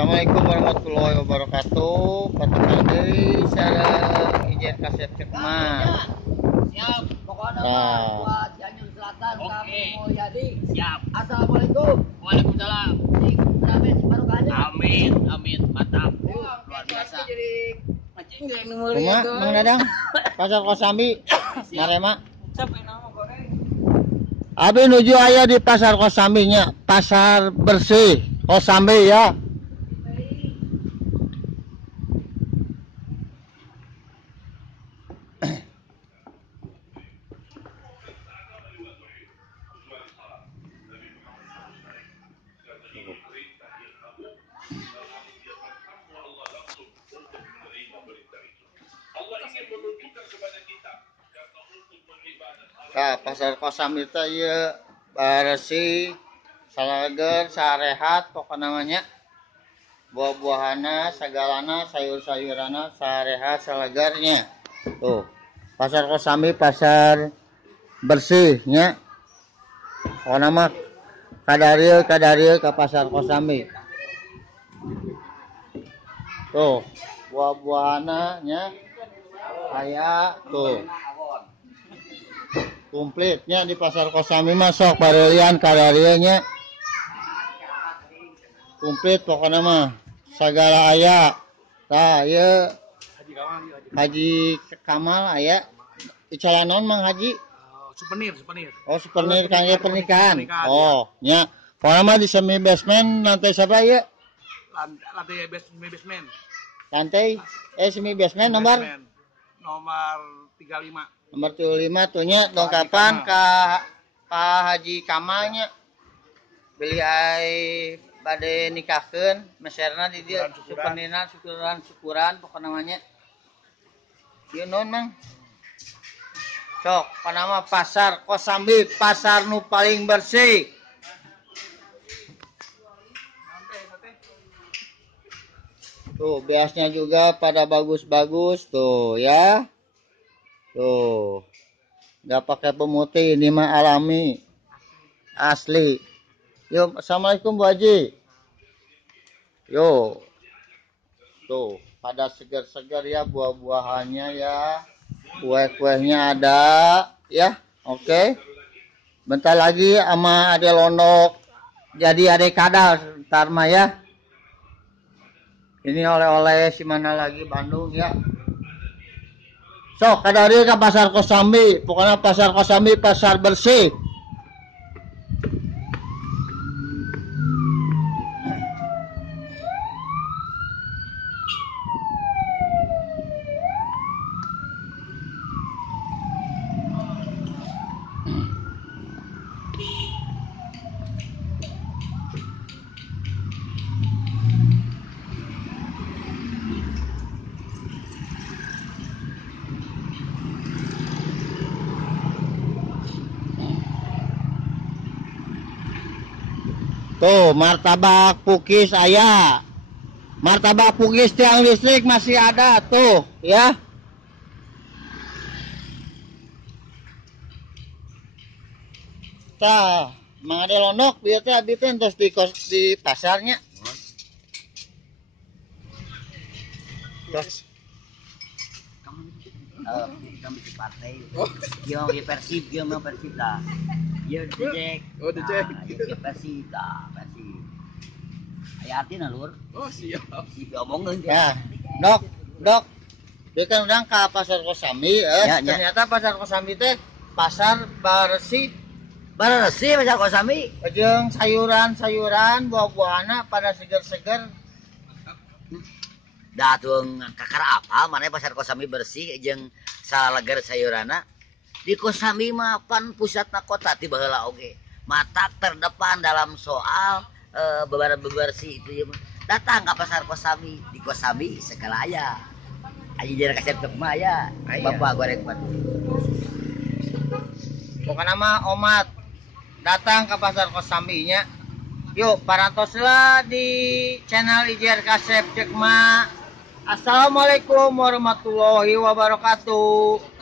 Assalamualaikum warahmatullahi wabarakatuh. Patukan deui sareng izin kasep cek mah. Siap, pokoknya Nah. buat Cianjur Selatan Oke. kami Mulyadi. Siap. Assalamualaikum. Waalaikumsalam. Amin, barokahnya. Amin, amin, mantap. Luar biasa. Jadi anjing yang nomor Kumaha Mang Dadang? Pasar Kosambi Narema. Abi nuju aya di pasar Kosambi nya, pasar bersih Kosambi ya. Nah, pasar Kosambi teh ieu bersih, salager, sarehat pokokna namanya. Buah-buahana, segalana, sayur-sayurana, sarehat, salagernya. Tuh, pasar Kosambi pasar bersihnya. Pokokna mah kadarieu ka pasar Kosambi. Tuh, buah-buahana nya aya tuh. Komplitnya di pasar Kosambi mah sok barelian kadarieu nya. Komplit pokoknya mah segala aya. Tah ieu Haji Kamal aya. Bicara naon Mang Haji? Souvenir. Oh, souvenir kangge pernikahan. Oh, nya. Pokoknya mah di semi basement lantai sabaraha ieu? Lantai basement. Lantai semi basement nomor Nomor 35. nomor 75 tuh nya dongkapan ka Haji Kamalnya. Beli ai bade nikahkeun meserna di dieu souvenirna syukuran pokona namanya. Ieu naon Mang? Sok, panama pasar Kosambi, pasar nu paling bersih. Tuh, biasnya juga pada bagus-bagus tuh ya. Tuh. Enggak pakai pemutih, ini mah alami. Asli. Yo, assalamualaikum Bu Haji. Yo. Tuh, pada segar-segar ya buah-buahannya ya. Kue-kuenya ada ya. Oke. Bentar lagi sama Ade Londok. Jadi Ade Kadal ntar mah ya. Ini oleh-oleh si mana lagi Bandung ya. Sok kadari ke pasar Kosambi. Pokoknya pasar Kosambi pasar bersih. Tuh, martabak pukis aya. Martabak pukis tiang listrik masih ada tuh, ya. Tah, Mang Ade Londok bieu teh abi teh entos di pasarnya. Kami di partai. Yo Persib, yo mau Persib dah. Yo dicek. Oh, dicek. Yo Persib dah, Persib. Aya artina lur. Oh, siap. Si omongkeun Nah, Dok. Dia kan udah ke pasar Kosambi, Ya. ternyata pasar Kosambi teh pasar bersih, Bersih pasar Kosambi. jeung sayuran-sayuran, buah-buahana pada seger-seger. Da tuang kakar apal mana pasar Kosambi bersih jeung salager sayurana. Di Kosambi mah pan pusatna kota ti baheula oge. Mata terdepan dalam soal bebersih itu ya. Datang ke pasar Kosambi, di Kosambi segala aya. Aji jarak kasep teu mah aya. Bapak goreng batu. Pokoknya mah omat datang ke pasar Kosambi nya. Yuk parantoslah di channel IJR Kasep cek mah. Assalamualaikum warahmatullahi wabarakatuh.